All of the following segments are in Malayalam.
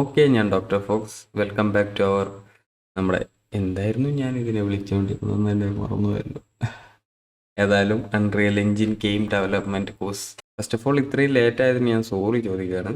ഓക്കെ, ഞാൻ doctor Fox. Welcome back to our നമ്മുടെ എന്തായിരുന്നു ഞാൻ ഇതിനെ വിളിച്ചുകൊണ്ടിരുന്നതെന്ന് തന്നെ മറന്നുപോയല്ലോ. ഏതായാലും unreal engine game development course. First of all ഇത്രയും ലേറ്റ് ആയതിന് ഞാൻ സോറി ചോദിക്കുകയാണ്.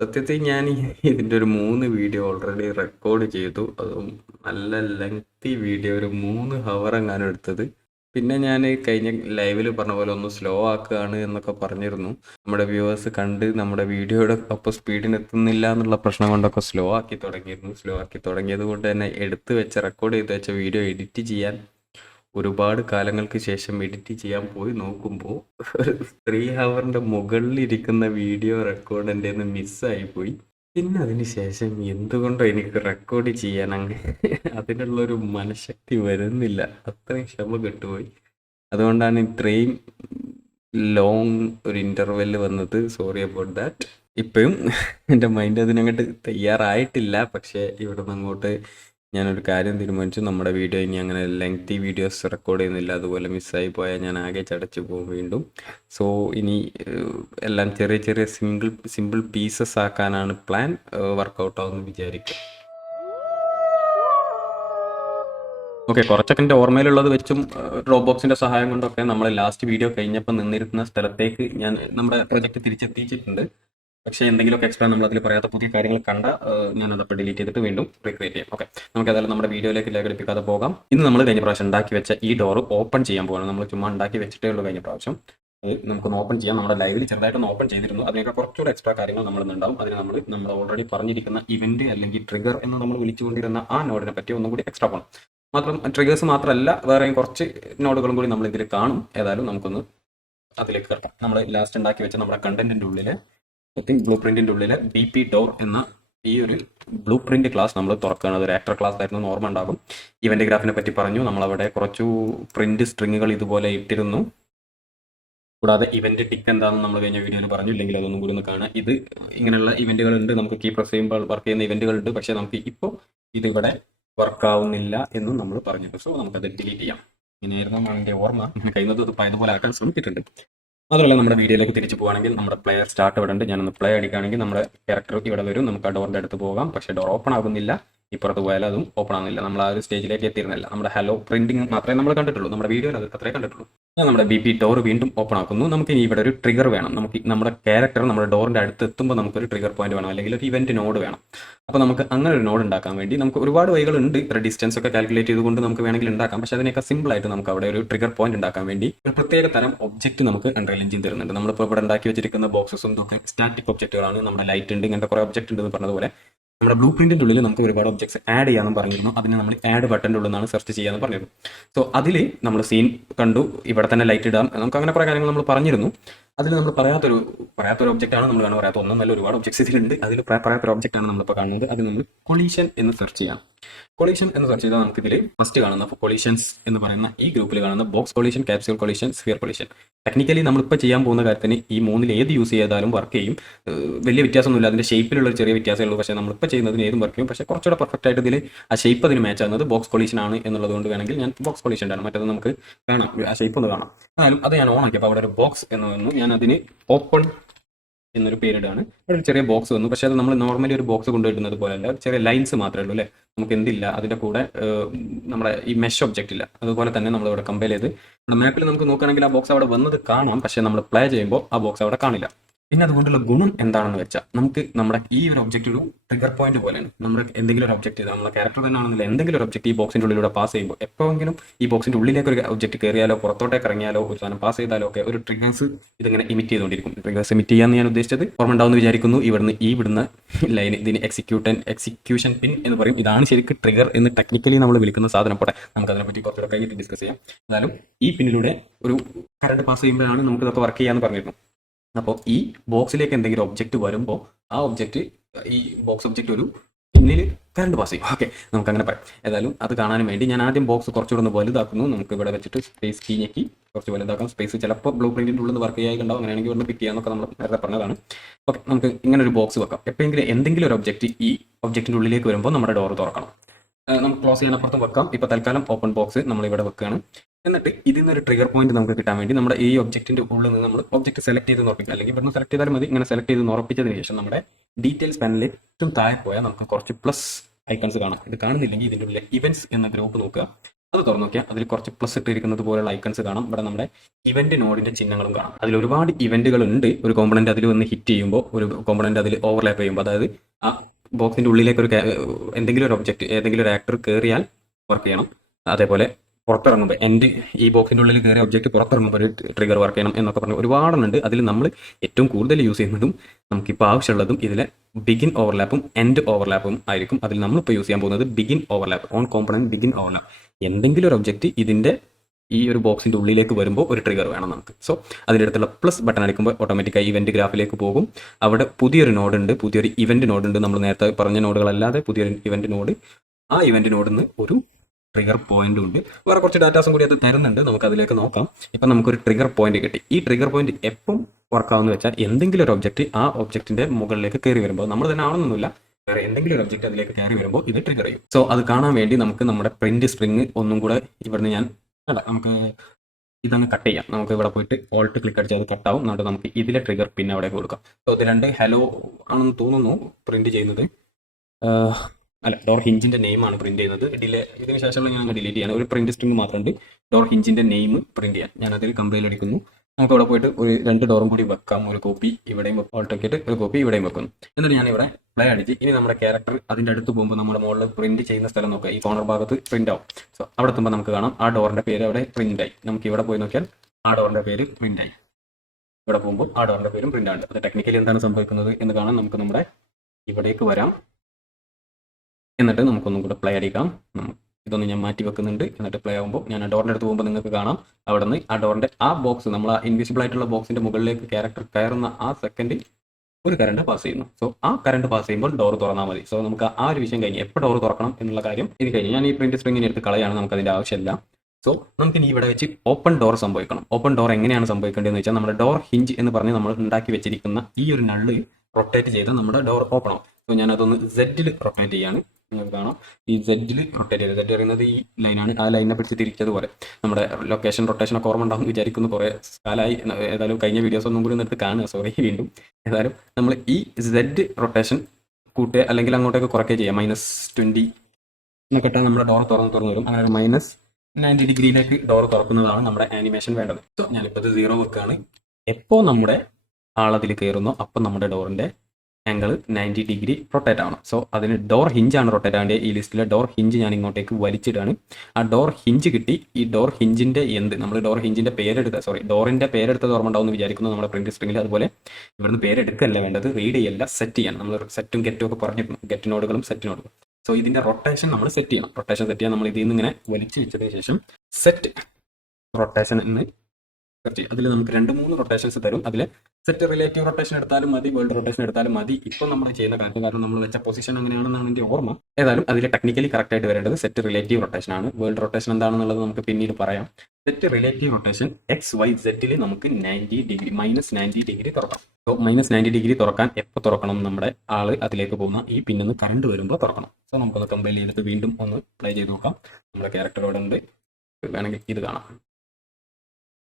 സത്യത്തിൽ ഞാൻ ഇതിൻ്റെ ഒരു 3 വീഡിയോ ഓൾറെഡി റെക്കോർഡ് ചെയ്തു. അതും നല്ല ലെങ്തി വീഡിയോ, ഒരു 3 ഹവർ എങ്ങാനും എടുത്തത്. പിന്നെ ഞാൻ കഴിഞ്ഞ ലൈവിൽ പറഞ്ഞ പോലെ ഒന്ന് സ്ലോ ആക്കുകയാണ് എന്നൊക്കെ പറഞ്ഞിരുന്നു. നമ്മുടെ വ്യൂവേഴ്സ് കണ്ട് നമ്മുടെ വീഡിയോയുടെ ഒപ്പം സ്പീഡിന് എത്തുന്നില്ല എന്നുള്ള പ്രശ്നം കൊണ്ടൊക്കെ സ്ലോ ആക്കി തുടങ്ങിയിരുന്നു. സ്ലോ ആക്കി തുടങ്ങിയത് കൊണ്ട് തന്നെ എടുത്ത് വെച്ച റെക്കോർഡ് ചെയ്ത് വെച്ച വീഡിയോ എഡിറ്റ് ചെയ്യാൻ ഒരുപാട് കാലങ്ങൾക്ക് ശേഷം എഡിറ്റ് ചെയ്യാൻ പോയി നോക്കുമ്പോൾ ഒരു 3 ഹവറിൻ്റെ മുകളിലിരിക്കുന്ന വീഡിയോ റെക്കോർഡ് എൻ്റെ നിന്ന് മിസ്സായിപ്പോയി. പിന്നെ അതിന് ശേഷം എന്തുകൊണ്ടോ എനിക്ക് റെക്കോർഡ് ചെയ്യാൻ അതിനുള്ളൊരു മനഃശക്തി വരുന്നില്ല. അത്രയും ക്ഷമ കെട്ടുപോയി. അതുകൊണ്ടാണ് ഇത്രയും ലോങ് ഒരു ഇൻ്റർവെല് വന്നത്. Sorry about that. ഇപ്പോഴും എൻ്റെ മൈൻഡ് അതിനങ്ങോട്ട് തയ്യാറായിട്ടില്ല. പക്ഷേ ഇവിടെ നിന്ന് അങ്ങോട്ട് ഞാനൊരു കാര്യം തീരുമാനിച്ചു. നമ്മുടെ വീഡിയോ ഇനി അങ്ങനെ ലെങ്തി വീഡിയോസ് റെക്കോർഡ് ചെയ്യുന്നില്ല. അതുപോലെ മിസ്സായി പോയാൽ ഞാൻ ആകെ ചടച്ചു പോകും വീണ്ടും. സോ ഇനി എല്ലാം ചെറിയ ചെറിയ സിമ്പിൾ പീസസ് ആക്കാനാണ് പ്ലാൻ. വർക്കൗട്ട് ആവുമെന്ന് വിചാരിക്കും. ഓക്കെ, കുറച്ചൊക്കെ എൻ്റെ ഓർമ്മയിലുള്ളത് വെച്ചും ഡ്രോപ്പ് ബോക്സിൻ്റെ സഹായം കൊണ്ടൊക്കെ നമ്മൾ ലാസ്റ്റ് വീഡിയോ കഴിഞ്ഞപ്പോൾ നിന്നിരുന്ന സ്ഥലത്തേക്ക് ഞാൻ നമ്മുടെ പ്രൊജക്റ്റ് തിരിച്ചെത്തിച്ചിട്ടുണ്ട്. പക്ഷേ എന്തെങ്കിലുമൊക്കെ എക്സ്ട്രാ നമ്മൾ അതിൽ പറയാത്ത പുതിയ കാര്യങ്ങൾ കണ്ട ഞാനതപ്പോൾ ഡിലീറ്റ് ചെയ്തിട്ട് വീണ്ടും റീക്രിയേറ്റ് ചെയ്യാം. ഓക്കെ, നമുക്ക് ഏതായാലും നമ്മുടെ വീഡിയോയിലേക്ക് ലേഖടിപ്പിക്കാതെ പോകാം. ഇന്ന് നമ്മൾ കഴിഞ്ഞ പ്രാവശ്യം ഉണ്ടാക്കി വെച്ച ഈ ഡോർ ഓപ്പൺ ചെയ്യാൻ പോകണം. നമ്മൾ ചുമ്മാ ഉണ്ടാക്കി വെച്ചിട്ടേ ഉള്ളൂ കഴിഞ്ഞ പ്രാവശ്യം. അത് നമുക്കൊന്ന് ഓപ്പൺ ചെയ്യാം. നമ്മുടെ ലൈവിൽ ചെറുതായിട്ടൊന്ന് ഓപ്പൺ ചെയ്തിരുന്നു. അതിനൊക്കെ കുറച്ചുകൂടെ എക്സ്ട്രാ കാര്യങ്ങൾ നമ്മളുണ്ടാവും. അതിന് നമ്മൾ ഓൾറെഡി പറഞ്ഞിരിക്കുന്ന ഇവന്റ് അല്ലെങ്കിൽ ട്രിഗർ എന്ന് നമ്മൾ വിളിച്ചുകൊണ്ടിരുന്ന ആ നോഡിനെ പറ്റി ഒന്നും കൂടി എക്സ്ട്രാ പോകണം. മാത്രം ട്രിഗേഴ്സ് മാത്രമല്ല, വേറെയും കുറച്ച് നോഡുകളും കൂടി നമ്മൾ ഇതിൽ കാണും. ഏതായാലും നമുക്കൊന്ന് അതിലേക്ക് കിടക്കാം. നമ്മൾ ലാസ്റ്റ് ഉണ്ടാക്കി വെച്ച നമ്മുടെ കണ്ടന്റിന്റെ ഉള്ളിൽ ബ്ലൂ പ്രിന്റിന്റെ ഉള്ളിൽ BP ഡോർ എന്ന ഈ ഒരു ബ്ലൂ പ്രിന്റ് ക്ലാസ് നമ്മൾ തുറക്കുകയാണ്. അതൊരു ആക്ടർ ക്ലാസ് ആയിരുന്നു, ഓർമ്മ ഉണ്ടാകും. ഇവന്റ് ഗ്രാഫിനെ പറ്റി പറഞ്ഞു. നമ്മളവിടെ കുറച്ചു പ്രിന്റ് സ്ട്രിങ്ങുകൾ ഇതുപോലെ ഇട്ടിരുന്നു. കൂടാതെ ഇവന്റ് ടിക്ക് എന്താണെന്ന് നമ്മൾ കഴിഞ്ഞ വീഡിയോയിൽ പറഞ്ഞു. ഇല്ലെങ്കിൽ അതൊന്നും കൂടി ഒന്ന് കാണാം. ഇത് ഇങ്ങനെയുള്ള ഇവന്റുകൾ ഉണ്ട്, നമുക്ക് കീ പ്രസ് ചെയ്യുമ്പോൾ വർക്ക് ചെയ്യുന്ന ഇവന്റുകൾ ഉണ്ട്. പക്ഷേ നമുക്ക് ഇപ്പോൾ ഇതിവിടെ വർക്ക് ആവുന്നില്ല എന്നും നമ്മൾ പറഞ്ഞിട്ടുണ്ട്. സോ നമുക്കത് ഡിലീറ്റ് ചെയ്യാം. ഇങ്ങനെയായിരുന്നു എൻ്റെ ഓർമ്മ. കഴിയുന്നത് അത് പഴയതുപോലെ ആക്കാൻ ശ്രമിച്ചിട്ടുണ്ട്. അതുമല്ല, നമ്മുടെ വീഡിയോയിലേക്ക് തിരിച്ചു പോകുകയാണെങ്കിൽ നമ്മുടെ പ്ലെയർ സ്റ്റാർട്ട് ഇവിടെ ഉണ്ട്. ഞാനൊന്ന് പ്ലേ അടിക്കുകയാണെങ്കിൽ നമ്മുടെ ക്യാരക്ടർ ഇവിടെ വരും. നമുക്ക് ആ ഡോറിൻ്റെ അടുത്ത് പോകാം. പക്ഷേ ഡോർ ഓപ്പൺ ആകുന്നില്ല. ഇപ്പുറത്ത് പോയാലും അതും ഓപ്പൺ ആകുന്നില്ല. നമ്മൾ ആ ഒരു സ്റ്റേജിലേക്ക് എത്തിയിരുന്നില്ല. നമ്മുടെ ഹലോ പ്രിന്റിംഗ് മാത്രമേ നമ്മൾ കണ്ടിട്ടുള്ളൂ. നമ്മുടെ വീഡിയോയിൽ അത് അത്രേ കണ്ടിട്ടുള്ളൂ. ഞാൻ നമ്മുടെ BP ഡോർ വീണ്ടും ഓപ്പൺ ആക്കുന്നു. നമുക്ക് ഇനി ഇവിടെ ഒരു ട്രിഗർ വേണം. നമുക്ക് നമ്മുടെ ക്യാരക്ടർ നമ്മുടെ ഡോറിൻ്റെ അടുത്ത് എത്തുമ്പോൾ നമുക്കൊരു ട്രിഗർ പോയിന്റ് വേണം, അല്ലെങ്കിൽ ഒരു ഇവന്റ് നോഡ് വേണം. അപ്പോൾ നമുക്ക് അങ്ങനെ ഒരു നോഡ് ഉണ്ടാക്കാൻ വേണ്ടി നമുക്ക് ഒരുപാട് വഴികളുണ്ട്. ഒരു ഡിസ്റ്റൻസ് ഒക്കെ കാൽക്കുലേറ്റ് ചെയ്തുകൊണ്ട് നമുക്ക് വേണമെങ്കിൽ ഉണ്ടാക്കാം. പക്ഷേ അതിനൊക്കെ സിമ്പിൾ ആയിട്ട് നമുക്ക് അവിടെ ഒരു ട്രിഗർ പോയിന്റ് ഉണ്ടാക്കാൻ വേണ്ടി ഒരു പ്രത്യേക തരം ഒബ്ജക്റ്റ് നമുക്ക് അൺറിയൽ എഞ്ചിൻ തരുന്നുണ്ട്. നമ്മളിപ്പോൾ ഇവിടെ ഉണ്ടാക്കി വെച്ചിരിക്കുന്ന ബോക്സസും ഇതൊക്കെ സ്റ്റാറ്റിക് ഒബ്ജക്റ്റുകളാണ്. നമ്മുടെ ലൈറ്റ് ഉണ്ട്, ഇങ്ങനത്തെ കുറേ ഒബ്ജക്റ്റ് ഉണ്ടെന്ന് പറഞ്ഞതുപോലെ നമ്മുടെ ബ്ലൂ പ്രിന്റിന്റെ ഉള്ളിൽ നമുക്ക് ഒരുപാട് ഒബ്ജക്ട്സ് ആഡ് ചെയ്യാമെന്ന് പറഞ്ഞിരുന്നു. അതിന് നമ്മൾ ആഡ് ബട്ടൻ്റെ ഉള്ളിൽ നിന്നാണ് സെർച്ച് ചെയ്യാമെന്ന് പറഞ്ഞിരുന്നു. സോ അതിൽ നമ്മൾ സീൻ കണ്ടു, ഇവിടെ തന്നെ ലൈറ്റ് ഇടാം, നമുക്ക് അങ്ങനെ കുറേ കാര്യങ്ങൾ നമ്മൾ പറഞ്ഞിരുന്നു. അതിൽ നമ്മൾ പറയാത്തൊരു ഒബ്ജക്റ്റാണ് നമ്മൾ കാണുന്നത്. പറയാത്ത ഒന്നും നല്ല ഒരുപാട് ഒബ്ജക്ട്സ് ഇതിലുണ്ട്. അതിൽ പറയാത്തൊരു ഒബ്ജക്റ്റാണ് നമ്മളിപ്പോൾ കാണുന്നത്. അത് നമ്മൾ കൊളീഷൻ എന്ന് സെർച്ച് ചെയ്യാം. കൊളീഷൻ എന്ന് സെർച്ച് ചെയ്താൽ നമുക്ക് ഇതിൽ ഫസ്റ്റ് കാണുന്ന കൊളീഷൻസ് എന്ന് പറയുന്ന ഈ ഗ്രൂപ്പിൽ കാണുന്ന box collision, capsule collision, sphere collision. Technically നമ്മളിപ്പോൾ ചെയ്യാൻ പോകുന്ന കാര്യത്തിന് ഈ മൂന്നിൽ ഏത് യൂസ് ചെയ്താലും വർക്ക് ചെയ്യും. വലിയ വ്യത്യാസമൊന്നുമില്ല. അതിൻ്റെ ഷേപ്പിലുള്ള ചെറിയ വ്യത്യാസമേ ഉള്ളൂ. പക്ഷേ നമ്മളിപ്പോൾ ചെയ്യുന്നതിന് ഏതും വർക്ക് ചെയ്യും. പക്ഷേ കുറച്ചുകൂടെ പെർഫെക്റ്റ് ആയിട്ട് ഇതിൽ ആ ഷേപ്പ് അതിന് മാച്ച് ആകുന്നത് ബോക്സ് കൊളീഷൻ ആണ് എന്നുള്ളത് കൊണ്ട് വേണമെങ്കിൽ ഞാൻ ബോക്സ് കൊളീഷൻ ആണ്. മറ്റത് നമുക്ക് കാണാം, ആ ഷേപ്പ് ഒന്ന് കാണാം. എന്നാലും അത് ഞാൻ ഓൺ ആക്കിയപ്പോൾ അവിടെ ഒരു ബോക്സ് എന്ന് വന്നു. ഞാൻ അതിന് ഓപ്പൺ എന്നൊരു പേരിടാണ്. അവിടെ ഒരു ചെറിയ ബോക്സ് വന്നു. പക്ഷേ അത് നമ്മൾ നോർമലി ഒരു ബോക്സ് കൊണ്ടുവരുന്നത് പോലെയല്ല, ചെറിയ ലൈൻസ് മാത്രമേ ഉള്ളൂ അല്ലേ. നമുക്ക് എന്തില്ല, അതിൻ്റെ കൂടെ നമ്മുടെ ഈ മെഷ് ഒബ്ജക്റ്റ് ഇല്ല. അതുപോലെ തന്നെ നമ്മൾ ഇവിടെ കമ്പയർ ചെയ്ത് നമ്മുടെ മാപ്പിൽ നമുക്ക് നോക്കുകയാണെങ്കിൽ ആ ബോക്സ് അവിടെ വന്നത് കാണാം. പക്ഷേ നമ്മൾ പ്ലേ ചെയ്യുമ്പോൾ ആ ബോക്സ് അവിടെ കാണില്ല. പിന്നെ അതുകൊണ്ടുള്ള ഗുണം എന്താണെന്ന് വെച്ചാൽ നമുക്ക് നമ്മുടെ ഈ ഒരു ഒബ്ജക്റ്റ് ഒരു ട്രിഗർ പോയിന്റ് പോലെയാണ്. നമ്മുടെ എന്തെങ്കിലും ഒരു ഒബ്ജക്റ്റ് ചെയ്താൽ നമ്മുടെ ക്യാരക്ടർ തന്നെ ആണെന്നില്ല, എന്തെങ്കിലും ഒരു ഒബ്ജക്റ്റ് ഈ ബോക്സിൻ്റെ ഉള്ളിലൂടെ പാസ് ചെയ്യുമ്പോൾ എപ്പോഴെങ്കിലും ഈ ബോക്സിൻ്റെ ഉള്ളിലേക്ക് ഒരു ഒബ്ജക്റ്റ് കയറിയാലോ പുറത്തോട്ടേക്ക് ഇറങ്ങിയാലോ ഒരു സാധനം പാസ് ചെയ്താലോ ഒക്കെ ഒരു ട്രിഗേഴ്സ് ഇതിങ്ങനെ ഇമിറ്റ് ചെയ്തുകൊണ്ടിരിക്കും. ട്രിഗേഴ്സ് ഇമിറ്റ് ചെയ്യാന്ന് ഞാൻ ഉദ്ദേശിച്ചത് ഓർമ്മ ഉണ്ടാവുമെന്ന് വിചാരിക്കുന്നു. ഇവിടുന്ന് ലൈൻ ഇതിന് എക്സിക്യൂഷൻ പിൻ എന്ന് പറയും. ഇതാണ് ശരിക്കും ട്രിഗർ എന്ന് ടെക്നിക്കലി നമ്മൾ വിളിക്കുന്ന സാധനം. പോട്ടെ, നമുക്ക് അതിനെപ്പറ്റി കുറച്ചുകൂടെ കഴിഞ്ഞിട്ട് ഡിസ്കസ് ചെയ്യാം. എന്നാലും ഈ പിന്നിലൂടെ ഒരു കറണ്ട് പാസ് ചെയ്യുമ്പോഴാണ് നമുക്ക് ഇതൊക്കെ വർക്ക് ചെയ്യാമെന്ന് പറഞ്ഞിരുന്നു. അപ്പോൾ ഈ ബോക്സിലേക്ക് എന്തെങ്കിലും ഒബ്ജക്റ്റ് വരുമ്പോൾ ആ ഒബ്ജക്റ്റ് ഈ ബോക്സ് ഒബ്ജക്റ്റ് ഒരു പിന്നിൽ കറണ്ട് പാസ് ചെയ്യും. ഓക്കെ, നമുക്ക് അങ്ങനെ പറയാം. ഏതായാലും അത് കാണാൻ വേണ്ടി ഞാൻ ആദ്യം ബോക്സ് കുറച്ചുകൂടെ ഒന്ന് വലുതാക്കുന്നു. നമുക്ക് ഇവിടെ വെച്ചിട്ട് സ്പേസ് കീ ഞെക്കി കുറച്ച് വലുതാക്കാം. സ്പേസ് ചിലപ്പോൾ ബ്ലൂ പ്രിന്റിൻ്റെ ഉള്ളിൽ നിന്ന് വർക്ക് ചെയ്യാനുണ്ടാവും. അങ്ങനെയാണെങ്കിൽ ഇവിടെ പിക്ക് ചെയ്യാമെന്നൊക്കെ നമ്മൾ നേരത്തെ പറഞ്ഞതാണ്. ഓക്കെ, നമുക്ക് ഇങ്ങനെ ഒരു ബോക്സ് വെക്കാം. എപ്പോഴെങ്കിലും എന്തെങ്കിലും ഒരു ഒബ്ജക്റ്റ് ഈ ഒബ്ജക്റ്റിൻ്റെ ഉള്ളിലേക്ക് വരുമ്പോൾ നമ്മുടെ ഡോർ തുറക്കണം. നമുക്ക് ക്ലോസ് ചെയ്യാൻ അപ്പുറത്തും വെക്കാം. ഇപ്പോൾ തൽക്കാലം ഓപ്പൺ ബോക്സ് നമ്മൾ ഇവിടെ വെക്കുകയാണ്. എന്നിട്ട് ഇതിൽ നിന്ന് ഒരു ട്രിഗർ പോയിന്റ് നമുക്ക് കിട്ടാൻ വേണ്ടി നമ്മുടെ ഈ ഒബ്ജക്റ്റിന്റെ ഉള്ളിൽ നിന്ന് നമ്മൾ ഒബ്ജക്റ്റ് സെലക്ട് ചെയ്ത് ഉറപ്പിക്കുക, അല്ലെങ്കിൽ ഇവിടുന്ന് സെലക്ട് ചെയ്താൽ മതി. ഇങ്ങനെ സെലക്ട് ചെയ്ത് ഉറപ്പിച്ചതിന് ശേഷം നമ്മുടെ ഡീറ്റെയിൽസ് പാനലിൽ ഏറ്റവും താഴെ പോയാൽ നമുക്ക് കുറച്ച് പ്ലസ് ഐക്കൺസ് കാണാം. ഇത് കാണുന്നില്ലെങ്കിൽ ഇതിൻ്റെ ഉള്ളിൽ ഇവന്റ്സ് എന്ന ഗ്രൂപ്പ് നോക്കുക, അത് തുറന്നു നോക്കിയാൽ അതിൽ കുറച്ച് പ്ലസ് ഇട്ടിരിക്കുന്നത് പോലെയുള്ള ഐക്കൺസ് കാണാം. ഇവിടെ നമ്മുടെ ഇവന്റ് നോഡിന്റെ ചിഹ്നങ്ങളും കാണാം. അതിൽ ഒരുപാട് ഇവന്റുകൾ ഉണ്ട്. ഒരു കോമ്പണന്റ് അതിൽ വന്ന് ഹിറ്റ് ചെയ്യുമ്പോൾ, ഒരു കോമ്പണന്റ് അതിൽ ഓവർലാപ്പ് ചെയ്യുമ്പോൾ, അതായത് ആ ബോക്സിന്റെ ഉള്ളിലേക്ക് ഒരു എന്തെങ്കിലും ഒരു ഒബ്ജക്റ്റ്, ഏതെങ്കിലും ഒരു ആക്ടർ കയറിയാൽ വർക്ക് ചെയ്യണം. അതേപോലെ പുറത്തിറങ്ങുമ്പോൾ ഈ ബോക്സിന്റെ ഉള്ളിൽ കയറിയ ഒബ്ജക്റ്റ് പുറത്തിറങ്ങുമ്പോൾ ഒരു ട്രിഗർ വർക്ക് ചെയ്യണം എന്നൊക്കെ പറഞ്ഞ് ഒരുപാടുണ്ട്. അതിൽ നമ്മൾ ഏറ്റവും കൂടുതൽ യൂസ് ചെയ്യുന്നതും നമുക്കിപ്പോൾ ആവശ്യമുള്ളതും ഇതിലെ ബിഗിൻ ഓവർലാപ്പും എൻഡ് ഓവർലാപ്പും ആയിരിക്കും. അതിൽ നമ്മളിപ്പോൾ യൂസ് ചെയ്യാൻ പോകുന്നത് begin overlap, on component begin overlap. എന്തെങ്കിലും ഒരു ഒബ്ജക്റ്റ് ഇതിന്റെ ഈ ഒരു ബോക്സിന്റെ ഉള്ളിലേക്ക് വരുമ്പോൾ ഒരു ട്രിഗർ വേണം നമുക്ക്. സോ അതിൻ്റെ അടുത്തുള്ള പ്ലസ് ബട്ടൺ അടിക്കുമ്പോൾ ഓട്ടോമാറ്റിക്കായി ഇവന്റ് ഗ്രാഫിലേക്ക് പോകും. അവിടെ പുതിയൊരു നോഡ് ഉണ്ട്, പുതിയൊരു ഇവന്റ് നോഡ് ഉണ്ട്. നമ്മൾ നേരത്തെ പറഞ്ഞ നോഡുകളല്ലാതെ പുതിയൊരു ഇവന്റ് നോഡ്. ആ ഇവന്റ് നോഡിൽ നിന്ന് ഒരു ട്രിഗർ പോയിന്റ് ഉണ്ട്. വേറെ കുറച്ച് ഡാറ്റാസും കൂടി അത് തരുന്നുണ്ട്, നമുക്ക് അതിലേക്ക് നോക്കാം. ഇപ്പം നമുക്കൊരു ട്രിഗർ പോയിന്റ് കിട്ടി. ഈ ട്രിഗർ പോയിന്റ് എപ്പം വർക്കാവുന്ന വെച്ചാൽ എന്തെങ്കിലും ഒരു ഒബ്ജക്റ്റ് ആ ഒബ്ജക്റ്റിന്റെ മുകളിലേക്ക് കയറി വരുമ്പോൾ, നമ്മൾ തന്നെ ആണെന്നൊന്നുമില്ല, വേറെ എന്തെങ്കിലും ഒരു ഒബ്ജക്റ്റ് അതിലേക്ക് കയറി വരുമ്പോൾ ഇത് ട്രിഗർ ചെയ്യും. സോ അത് കാണാൻ വേണ്ടി നമുക്ക് നമ്മുടെ പ്രിന്റ് സ്ട്രിങ് ഒന്നും കൂടെ ഇവിടുന്ന് നമുക്ക് ഇതങ്ങ് കട്ട് ചെയ്യാം. നമുക്ക് ഇവിടെ പോയിട്ട് ഓൾട്ട് ക്ലിക്ക് അടിച്ചാൽ അത് കട്ടാവും. എന്നിട്ട് നമുക്ക് ഇതിലെ ട്രിഗർ പിന്നെ അവിടെ കൊടുക്കാം. സോ ഇത് രണ്ട് ഹലോ ആണെന്ന് തോന്നുന്നു പ്രിന്റ് ചെയ്യുന്നത്. അല്ല, ഡോർ ഹിഞ്ചിന്റെ നെയിം ആണ് പ്രിന്റ് ചെയ്യുന്നത്. ഇതിന് ശേഷമുള്ള ഞാൻ ഡിലീറ്റ് ചെയ്യാൻ ഒരു പ്രിന്റ് സ്ട്രിങ് മാത്രമുണ്ട്. ഡോർ ഹിഞ്ചിന്റെ നെയിം പ്രിന്റ് ചെയ്യാൻ ഞാൻ അതിൽ കമ്പൈൽ അടിക്കുന്നു. നമുക്ക് ഇവിടെ പോയിട്ട് ഒരു 2 ഡോറും കൂടി വെക്കാം. ഒരു കോപ്പി ഇവിടെയും ഓൾട്ടൊക്കെയിട്ട് ഒരു കോപ്പി ഇവിടെയും വെക്കുന്നു. എന്നിട്ട് ഞാൻ ഇവിടെ പ്ലേ അടിച്ച് ഇനി നമ്മുടെ ക്യാരക്ടർ അതിൻ്റെ അടുത്ത് പോകുമ്പോൾ നമ്മുടെ മുകളിൽ പ്രിന്റ് ചെയ്യുന്ന സ്ഥലം നോക്കുക. ഈ കോർണർ ഭാഗത്ത് പ്രിന്റ് ആവും. സോ അവിടെ എത്തുമ്പോൾ നമുക്ക് കാണാം ആ ഡോറിന്റെ പേര് അവിടെ പ്രിന്റ് ആയി. നമുക്ക് ഇവിടെ പോയി നോക്കിയാൽ ആ ഡോറിന്റെ പേര് പ്രിന്റ് ആയി. ഇവിടെ പോകുമ്പോൾ ആ ഡോറിന്റെ പേരും പ്രിന്റ് ആണ്. അത് ടെക്നിക്കലി എന്താണ് സംഭവിക്കുന്നത് എന്ന് കാണാൻ നമുക്ക് നമ്മുടെ ഇവിടേക്ക് വരാം. എന്നിട്ട് നമുക്കൊന്നും കൂടെ പ്ലേ അടിക്കാം. ഇതൊന്ന് ഞാൻ മാറ്റി വെക്കുന്നുണ്ട്. എന്നിട്ട് പ്ലേ ആകുമ്പോൾ ഞാൻ ആ ഡോറിൻ്റെ അടുത്ത് പോകുമ്പോൾ നിങ്ങൾക്ക് കാണാം അവിടെ നിന്ന് ആ ഡോറിൻ്റെ ആ ബോക്സ്, നമ്മൾ ആ ഇൻവിസിബിൾ ആയിട്ടുള്ള ബോക്സിന്റെ മുകളിലേക്ക് ക്യാരക്ടർ കയറുന്ന ആ സെക്കൻഡിൽ ഒരു കറണ്ട് പാസ് ചെയ്യുന്നു. സോ ആ കറണ്ട് പാസ് ചെയ്യുമ്പോൾ ഡോർ തുറന്നാൽ മതി. സോ നമുക്ക് ആ ഒരു വിഷയം കഴിഞ്ഞ് എപ്പോൾ ഡോർ തുറക്കണം എന്നുള്ള കാര്യം ഇത് കഴിഞ്ഞ് ഞാൻ ഈ പ്രിന്റ് സ്ട്രിങ്ങിനെ എടുത്ത് കളയാണ്, നമുക്ക് അതിന്റെ ആവശ്യമില്ല. സോ നമുക്ക് ഇനി ഇവിടെ വെച്ച് ഓപ്പൺ ഡോർ സംഭവിക്കണം. ഓപ്പൺ ഡോർ എങ്ങനെയാണ് സംഭവിക്കേണ്ടതെന്ന് വെച്ചാൽ നമ്മുടെ ഡോർ ഹിഞ്ച് എന്ന് പറഞ്ഞ് നമ്മൾ ഉണ്ടാക്കി വെച്ചിരിക്കുന്ന ഈ ഒരു നള്ള് റൊട്ടേറ്റ് ചെയ്ത് നമ്മുടെ ഡോർ ഓപ്പൺ ആവും. സോ ഞാൻ അതൊന്ന് സെഡിൽ റൊട്ടേറ്റ് ചെയ്യാണ്. നിങ്ങൾക്ക് കാണാം ഈ സെഡിൽ റൊട്ടേറ്റ് ചെയ്ത്, സെഡ് പറയുന്നത് ഈ ലൈനാണ്. ആ ലൈനെ പിടിച്ച് തിരിച്ചതുപോലെ നമ്മുടെ ലൊക്കേഷൻ റൊട്ടേഷനൊക്കെ ഓർമ്മ ഉണ്ടാകുമെന്ന് വിചാരിക്കുന്നു. കുറേ കാലമായി, ഏതായാലും കഴിഞ്ഞ വീഡിയോസ് ഒന്നും കൂടി എടുത്ത് കാണുക. സോറി വീണ്ടും. ഏതായാലും നമ്മൾ ഈ സെഡ് റൊട്ടേഷൻ കൂട്ടുക അല്ലെങ്കിൽ അങ്ങോട്ടേക്ക് കുറയ്ക്കുക ചെയ്യാം. -20 എന്നൊക്കെ ഇട്ടാൽ നമ്മുടെ ഡോർ തുറന്ന് വരും. അങ്ങനെ ഒരു -90 ഡിഗ്രിയിലേക്ക് ഡോർ തുറക്കുന്നതാണ് നമ്മുടെ ആനിമേഷൻ വേണ്ടത്. സോ ഞാനിപ്പോൾ ഇത് 0 വെക്കുകയാണ്. എപ്പോൾ നമ്മുടെ ആളതിൽ കയറുന്നോ അപ്പം നമ്മുടെ ഡോറിൻ്റെ ആംഗിൾ 90 ഡിഗ്രി റൊട്ടേറ്റ് ആവണം. സോ അതിന് ഡോർ ഹിഞ്ചാണ് റൊട്ടേറ്റ് ആവേണ്ടത്. ഈ ലിസ്റ്റിലെ ഡോർ ഹിഞ്ച് ഞാൻ ഇങ്ങോട്ടേക്ക് വലിച്ചിടാണ്. ആ ഡോർ ഹിഞ്ച് കിട്ടി. ഈ ഡോർ ഹിഞ്ചിന്റെ നമ്മൾ ഡോർ ഹിഞ്ചിന്റെ ഡോറിന്റെ പേരെടുത്തത് ഓർമ്മ ഉണ്ടാവും എന്ന് വിചാരിക്കുന്നു നമ്മുടെ പ്രിന്റ് സ്ട്രിങ്ങിൽ. അതുപോലെ ഇവിടുന്ന് പേരെടുക്കല്ല വേണ്ടത്, റീഡ് ചെയ്യല്ല, സെറ്റ് ചെയ്യാൻ. നമ്മൾ സെറ്റും ഗെറ്റും ഒക്കെ പറഞ്ഞിരുന്നു, ഗെറ്റ് നോഡുകളും സെറ്റ് നോഡുകളും. സോ ഇതിന്റെ റൊട്ടേഷൻ നമ്മൾ സെറ്റ് ചെയ്യണം. റൊട്ടേഷൻ സെറ്റ് ചെയ്യാൻ നമ്മൾ ഇതിൽ നിന്ന് ഇങ്ങനെ വലിച്ചു വെച്ചതിന് ശേഷം സെറ്റ് റൊട്ടേഷൻ എന്ന് സെർച്ച് ചെയ്യും. അതിൽ നമുക്ക് 2-3 റൊട്ടേഷൻസ് തരും. അതിൽ സെറ്റ് റിലേറ്റീവ് റൊട്ടേഷൻ എടുത്താലും മതി, വേൾഡ് റൊട്ടേഷൻ എടുത്താലും മതി. ഇപ്പോൾ നമ്മൾ ചെയ്യുന്ന കാര്യം, കാരണം നമ്മൾ വെച്ച പൊസിഷൻ അങ്ങനെയാണെന്നാണ് എൻ്റെ ഓർമ്മ. ഏതായാലും അതിൽ ടെക്നിക്കലി കറക്റ്റ് ആയിട്ട് വരേണ്ടത് സെറ്റ് റിലേറ്റീവ് റൊട്ടേഷൻ ആണ്. വേൾഡ് റൊട്ടേഷൻ എന്താണെന്നുള്ളത് നമുക്ക് പിന്നീട് പറയാം. സെറ്റ് റിലേറ്റീവ് റൊട്ടേഷൻ XYZ നമുക്ക് -90 ഡിഗ്രി തുറക്കാം. സോ -90 ഡിഗ്രി തുറക്കാൻ എപ്പോൾ തുറക്കണം? നമ്മുടെ ആള് അതിലേക്ക് പോകുന്ന ഈ പിന്നിന്ന് കറണ്ട് വരുമ്പോൾ തുറക്കണം. സോ നമുക്കൊന്ന് കമ്പൈൽ ചെയ്തിട്ട് വീണ്ടും ഒന്ന് പ്ലേ ചെയ്ത് നോക്കാം. നമ്മുടെ ക്യാരക്ടർ ഇവിടെ ഉണ്ട്, വേണമെങ്കിൽ ഇത് കാണാം.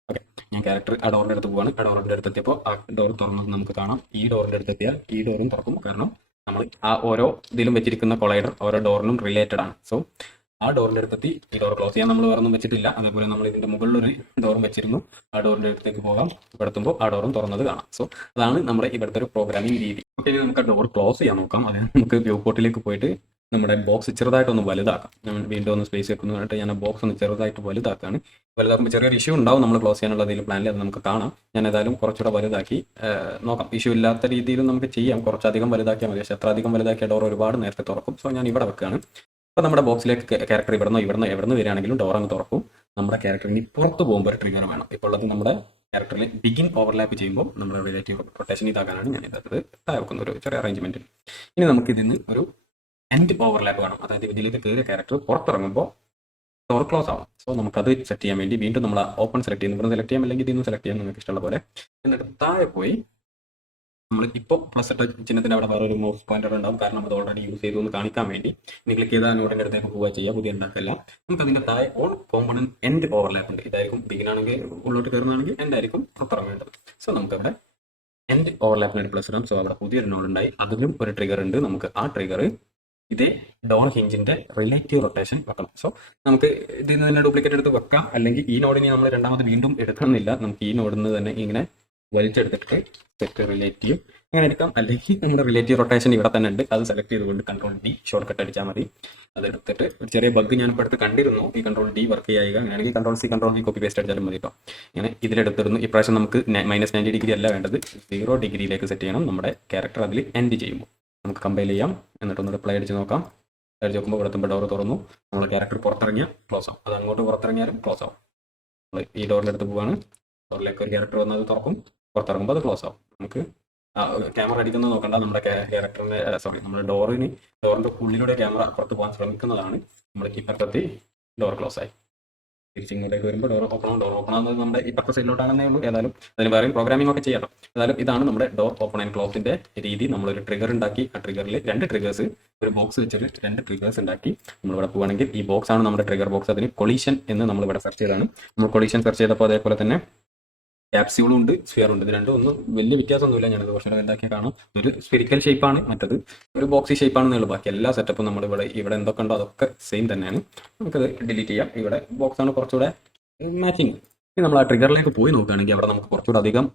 ഓക്കെ, ഞാൻ ക്യാരക്ടർ ആ ഡോറിൻ്റെ അടുത്ത് പോവാണ്. ആ ഡോറിൻ്റെ അടുത്ത് എത്തിയപ്പോൾ ആ ഡോർ തുറന്നത് നമുക്ക് കാണാം. ഈ ഡോറിൻ്റെ അടുത്ത് എത്തിയാൽ ഈ ഡോറും തുറക്കും, കാരണം നമ്മൾ ആ ഓരോ ഇതിലും വെച്ചിരിക്കുന്ന കൊളൈഡർ ഓരോ ഡോറിനും റിലേറ്റഡ് ആണ്. സോ ആ ഡോറിൻ്റെ അടുത്തെത്തി ഈ ഡോർ ക്ലോസ് ചെയ്യാൻ നമ്മൾ വേറൊന്നും വെച്ചിട്ടില്ല. അതേപോലെ നമ്മൾ ഇതിൻ്റെ മുകളിലൊരു ഡോറും വെച്ചിരുന്നു. ആ ഡോറിൻ്റെ അടുത്തേക്ക് പോകാം. ഇവിടെ എത്തുമ്പോൾ ആ ഡോറും തുറന്നത് കാണാം. സോ അതാണ് നമ്മുടെ ഇവിടുത്തെ ഒരു പ്രോഗ്രാമിംഗ് രീതി. ഓക്കെ, നമുക്ക് ആ ഡോർ ക്ലോസ് ചെയ്യാൻ നോക്കാം. അത് നമുക്ക് വ്യൂ പോർട്ടിലേക്ക് പോയിട്ട് നമ്മുടെ ബോക്സ് ചെറുതായിട്ടൊന്ന് വലുതാക്കാം. ഞാൻ വീണ്ടും ഒന്ന് സ്പേസ് വെക്കുന്നതായിട്ട് ഞാൻ ആ ബോക്സ് ഒന്ന് ചെറുതായിട്ട് വലുതാക്കുകയാണ്. വലുതാക്കുമ്പോൾ ചെറിയൊരു ഇഷ്യൂ ഉണ്ടാവും നമ്മൾ ക്ലോസ് ചെയ്യാനുള്ള എന്തെങ്കിലും പ്ലാനിൽ, അത് നമുക്ക് കാണാം. ഞാൻ ഏതായാലും കുറച്ചുകൂടെ വലുതാക്കി നോക്കാം. ഇഷ്യൂ ഇല്ലാത്ത രീതിയിൽ നമുക്ക് ചെയ്യാം. കുറച്ചധികം വലുതാക്കിയാൽ മതി. പക്ഷേ എത്ര അധികം വലുതാക്കിയ ഡോർ ഒരുപാട് നേരത്തെ തുറക്കും. സോ ഞാൻ ഇവിടെ വെക്കുകയാണ്. അപ്പോൾ നമ്മുടെ ബോക്സിലേക്ക് ക്യാരക്ടർ ഇവിടുന്ന് എവിടുന്ന് വരികയാണെങ്കിലും ഡോർ അങ്ങ് തുറക്കും. നമ്മുടെ ക്യാരക്ടറിന് പുറത്ത് പോകുമ്പോൾ ഒരു ട്രിഗർ വേണം. ഇപ്പോൾ ഉള്ളത് നമ്മുടെ ക്യാരക്ടറിൽ ബിഗിൻ ഓവർലാപ്പ് ചെയ്യുമ്പോൾ നമ്മുടെ റിലേറ്റീവ് റൊട്ടേഷൻ ഇതാക്കാനാണ് ഞാൻ ഇതത് വെക്കുന്ന ഒരു ചെറിയ അറേഞ്ച്മെൻറ്റ്. ഇനി നമുക്ക് ഇതിന് ഒരു എൻഡ് ഓവർലാപ്പ് വേണം. അതായത് ഇതിലേക്ക് കയറിയ ക്യാരക്ടർ പുറത്തിറങ്ങുമ്പോൾ ഡോർ ക്ലോസ് ആവും. സോ നമുക്കത് സെറ്റ് ചെയ്യാൻ വേണ്ടി വീണ്ടും നമ്മൾ ഓപ്പൺ സെലക്ട് ചെയ്യുന്നു. ഇവിടെ സെലക്ട് ചെയ്യാം, അല്ലെങ്കിൽ ഇതിന്ന് സെലക്ട് ചെയ്യാം, നിങ്ങൾക്ക് ഇഷ്ടമുള്ള പോലെ. എന്നിട്ട് താഴെ പോയി നമ്മൾ ഇപ്പോൾ പ്ലസ് ഇട്ട ചിഹ്നത്തിന് അവിടെ വേറെ ഒരു മൗസ് പോയിന്റർ ഉണ്ടാവും, കാരണം അത് ഓൾറെഡി യൂസ് ചെയ്തു എന്ന് കാണിക്കാൻ വേണ്ടി. ഇനി ക്ലിക്ക് ചെയ്താൽ നോട്ടിൻ്റെ അടുത്തേക്ക് പോവുക ചെയ്യുക, പുതിയ ഉണ്ടാക്കില്ല. നമുക്ക് അതിൻ്റെ താഴെ ഓൺ കോമ്പണന്റ് എൻഡ് ഓവർലാപ്പ് ഉണ്ട്. ഇതായിരിക്കും ബിഗിൻ ആണെങ്കിൽ ഉള്ളോട്ട് കയറുന്നതാണെങ്കിൽ എൻഡ് ആയിരിക്കും പുറത്തിറങ്ങേണ്ടത്. സോ നമുക്കവിടെ എൻഡ് ഓവർലാപ്പിന് ഒരു പ്ലസ് ഇടാം. സോ അവിടെ പുതിയൊരു നോഡ് ഉണ്ടായി, അതിലും ഒരു ട്രിഗർ ഉണ്ട്. നമുക്ക് ആ ട്രിഗർ ഇതേ ഡോർ ഹിഞ്ചിന്റെ റിലേറ്റീവ് റൊട്ടേഷൻ വെക്കണം. സോ നമുക്ക് ഇതിൽ നിന്ന് തന്നെ ഡ്യൂപ്ലിക്കേറ്റ് എടുത്ത് വെക്കാം, അല്ലെങ്കിൽ ഈ നോഡിനെ നമ്മൾ രണ്ടാമത് വീണ്ടും എടുക്കണമെന്നില്ല. നമുക്ക് ഈ നോഡിൽ നിന്ന് തന്നെ ഇങ്ങനെ വലിച്ചെടുത്തിട്ട് സെറ്റ് റിലേറ്റീവ് അങ്ങനെ എടുക്കാം, അല്ലെങ്കിൽ നമ്മുടെ റിലേറ്റീവ് റൊട്ടേഷൻ ഇവിടെ തന്നെ ഉണ്ട്. അത് സെലക്ട് ചെയ്തുകൊണ്ട് കൺട്രോൾ ഡി ഷോർട്ട് കട്ട് അടിച്ചാൽ മതി. അതെടുത്തിട്ട് ഒരു ചെറിയ ബഗ് ഞാനിപ്പോൾ അടുത്ത് കണ്ടിരുന്നു, ഈ കൺട്രോൾ ഡി വർക്ക് ചെയ്യുക. അങ്ങനെയാണെങ്കിൽ control C control V copy paste അടിച്ചാലും മതി കേട്ടോ. ഇങ്ങനെ ഇതിലെടുത്തിരുന്നു. ഇപ്രാവശ്യം നമുക്ക് -90 ഡിഗ്രി അല്ല വേണ്ടത്, 0 ഡിഗ്രിയിലേക്ക് സെറ്റ് ചെയ്യണം നമ്മുടെ ക്യാരക്ടർ അതിൽ എൻഡ് ചെയ്യുമ്പോൾ. നമുക്ക് കമ്പൈൽ ചെയ്യാം, എന്നിട്ടൊന്ന് പ്ലേ അടിച്ച് നോക്കാം. അടിച്ച് നോക്കുമ്പോൾ ഇവിടെ എത്തുമ്പോൾ ഡോർ തുറന്നു, നമ്മൾ ക്യാരക്ടർ പുറത്തിറങ്ങിയാൽ ക്ലോസ് ആവും. അത് അങ്ങോട്ട് പുറത്തിറങ്ങിയാലും ക്ലോസ് ആവും. നമ്മൾ ഈ ഡോറിൻ്റെ അടുത്ത് പോവാണ്, ഡോറിലേക്ക് ഒരു ക്യാരക്ടർ വന്നത് തുറക്കും, പുറത്തിറങ്ങുമ്പോൾ അത് ക്ലോസ് ആവും. നമുക്ക് ക്യാമറ അടിക്കുന്നത് നോക്കണ്ട, നമ്മുടെ ക്യാരക്ടറിൻ്റെ നമ്മുടെ ഡോറിൻ്റെ ഉള്ളിലൂടെ ക്യാമറ പുറത്ത് പോകാൻ ശ്രമിക്കുന്നതാണ്. നമ്മൾ ഇപ്പുറത്തെത്തി ഡോർ ക്ലോസ് ആയി. തിരിച്ചിങ്ങോട്ടേക്ക് വരുമ്പോൾ ഡോർ ഓപ്പൺ ആകുന്നത് നമ്മുടെ ഇപ്പുറത്തെ സൈഡിലോട്ടാണെന്നേ ഉള്ളൂ. ഏതായാലും അതിന് വേറെയും പ്രോഗ്രാമിംഗ് ഒക്കെ ചെയ്യാം. ഏതായാലും ഇതാണ് നമ്മുടെ ഡോർ ഓപ്പൺ ആൻഡ് ക്ലോസിന്റെ രീതി. നമ്മളൊരു ട്രിഗർ ഉണ്ടാക്കി, ആ ട്രിഗറിൽ 2 ട്രിഗേഴ്സ്, ഒരു ബോക്സ് വെച്ചിട്ട് 2 ട്രിഗേഴ്സ് ഉണ്ടാക്കി. നമ്മളിവിടെ പോവുകയാണെങ്കിൽ ഈ ബോക്സ് ആണ് നമ്മുടെ ട്രിഗർ ബോക്സ്. അതിന് കൊളീഷൻ എന്ന് നമ്മളിവിടെ സെർച്ച് ചെയ്താണ്. നമ്മൾ കൊളീഷൻ സെർച്ച് ചെയ്തപ്പോൾ അതേപോലെ തന്നെ ക്യാപ്സ്യൂളും ഉണ്ട്, സ്ഫിയറും ഉണ്ട്. ഇത് രണ്ടും ഒന്നും വലിയ വ്യത്യാസമൊന്നുമില്ല. ഞാനത് കുറച്ചുകൂടെ വലുതാക്കിയാൽ കാണാം. ഒരു സ്ഫിരിക്കൽ ഷേപ്പാണ്, മറ്റത് ഒരു ബോക്സി ഷേപ്പാണെന്നേ ഉള്ളൂ. ബാക്കി എല്ലാ സെറ്റപ്പും നമ്മൾ ഇവിടെ എന്തൊക്കെ ഉണ്ടോ അതൊക്കെ സെയിം തന്നെയാണ്. നമുക്കത് ഡിലീറ്റ് ചെയ്യാം. ഇവിടെ ബോക്സാണ് കുറച്ചുകൂടെ മാച്ചിങ്. ഇനി നമ്മൾ ആ ട്രിഗറിലേക്ക് പോയി നോക്കുകയാണെങ്കിൽ അവിടെ നമുക്ക് കുറച്ചുകൂടെ അധികം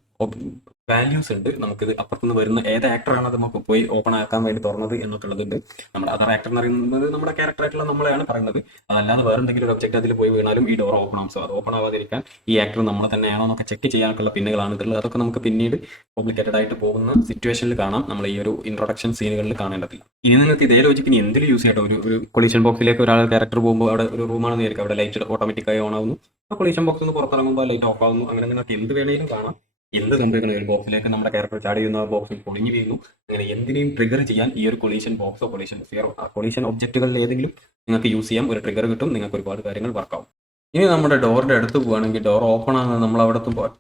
വാല്യൂസ് ഉണ്ട്. നമുക്കിത് അപ്പുറത്തുനിന്ന് വരുന്ന ഏത് ആക്ടറാണ് അത് നമുക്ക് പോയി ഓപ്പൺ ആക്കാൻ വേണ്ടി തുറന്നത് എന്നൊക്കെ ഉള്ളതുണ്ട്. നമ്മുടെ അതർ ആക്ടർ എന്ന് പറയുന്നത് നമ്മുടെ ക്യാരക്ടറായിട്ടുള്ള നമ്മളെയാണ് പറയുന്നത്. അതല്ലാതെ വേറെ എന്തെങ്കിലും ഒരു ഒബ്ജക്റ്റ് അതിൽ പോയി വീണാലും ഈ ഡോർ ഓപ്പൺ ആവും. സോ അത് ഓപ്പൺ ആവാതിരിക്കാൻ ഈ ആക്ടർ നമ്മൾ തന്നെയാണോ എന്നൊക്കെ ചെക്ക് ചെയ്യാനൊക്കെയുള്ള പിന്നുകളാണ് ഇതുള്ളത്. അതൊക്കെ നമുക്ക് പിന്നീട് കോംപ്ലിക്കേറ്റഡ് ആയിട്ട് പോകുന്ന സിറ്റുവേഷനിൽ കാണാം, നമ്മൾ ഈ ഒരു ഇൻട്രൊഡക്ഷൻ സീനുകളിൽ കാണേണ്ടതില്ല. ഇനി നിങ്ങൾക്ക് ഇതേ ലോജിക്ക് ഇനി എന്തിൽ യൂസ് ചെയ്യട്ടോ, ഒരു കൊളീഷൻ ബോക്സിലേക്ക് ഒരാൾ ക്യാരക്ടർ പോകുമ്പോൾ അവിടെ ഒരു റൂമാണെന്ന് വിചാരിക്കും, അവിടെ ലൈറ്റ് ഓട്ടോമാറ്റിക്കായി ഓൺ ആവുന്നു, ആ കൊളീഷൻ ബോക്സിൽ നിന്ന് പുറത്തിറങ്ങുമ്പോൾ ലൈറ്റ് ഓഫ് ആവുന്നു. അങ്ങനെ നിങ്ങൾക്ക് എന്ത് വേണമെങ്കിലും കാണാം. എന്ത് സംഭവിക്കണം, ഒരു ബോക്സിലേക്ക് നമ്മുടെ ക്യാരക്ടർ ചാടി ചെയ്യുന്ന ബോക്സിൽ പൊളിഞ്ഞു വീഴുന്നു, അങ്ങനെ എന്തിനേയും ട്രിഗർ ചെയ്യാൻ ഈ ഒരു കൊളീഷൻ ബോക്സോ കൊളീഷൻ സ്ഫിയറോ കൊളീഷൻ ഒബ്ജക്റ്റുകളിൽ ഏതെങ്കിലും നിങ്ങൾക്ക് യൂസ് ചെയ്യാം. ഒരു ട്രിഗർ കിട്ടും, നിങ്ങൾക്ക് ഒരുപാട് കാര്യങ്ങൾ വർക്കാവും. ഇനി നമ്മുടെ ഡോറിൻ്റെ അടുത്ത് പോവുകയാണെങ്കിൽ ഡോർ ഓപ്പൺ ആകുന്നത് നമ്മൾ അവിടെ എത്തുമ്പോൾ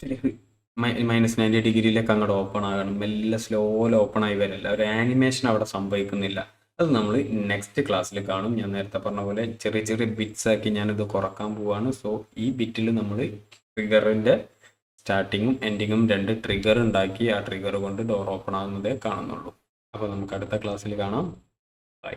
-90 ഡിഗ്രിയിലേക്ക് അങ്ങോട്ട് ഓപ്പൺ ആകണം. മെല്ലെ സ്ലോയിൽ ഓപ്പൺ ആയി വരില്ല, ഒരു ആനിമേഷൻ അവിടെ സംഭവിക്കുന്നില്ല. അത് നമ്മൾ നെക്സ്റ്റ് ക്ലാസ്സിൽ കാണും. ഞാൻ നേരത്തെ പറഞ്ഞ പോലെ ചെറിയ ചെറിയ ബിറ്റ്സ് ആക്കി ഞാനിത് കുറക്കാൻ പോവാണ്. സോ ഈ ബിറ്റിൽ നമ്മൾ ട്രിഗറിൻ്റെ സ്റ്റാർട്ടിങ്ങും എൻഡിങ്ങും 2 ട്രിഗർ ഉണ്ടാക്കി ആ ട്രിഗർ കൊണ്ട് ഡോർ ഓപ്പൺ ആകുന്നതേ കാണുന്നുള്ളൂ. അപ്പോൾ നമുക്ക് അടുത്ത ക്ലാസ്സിൽ കാണാം. ബൈ.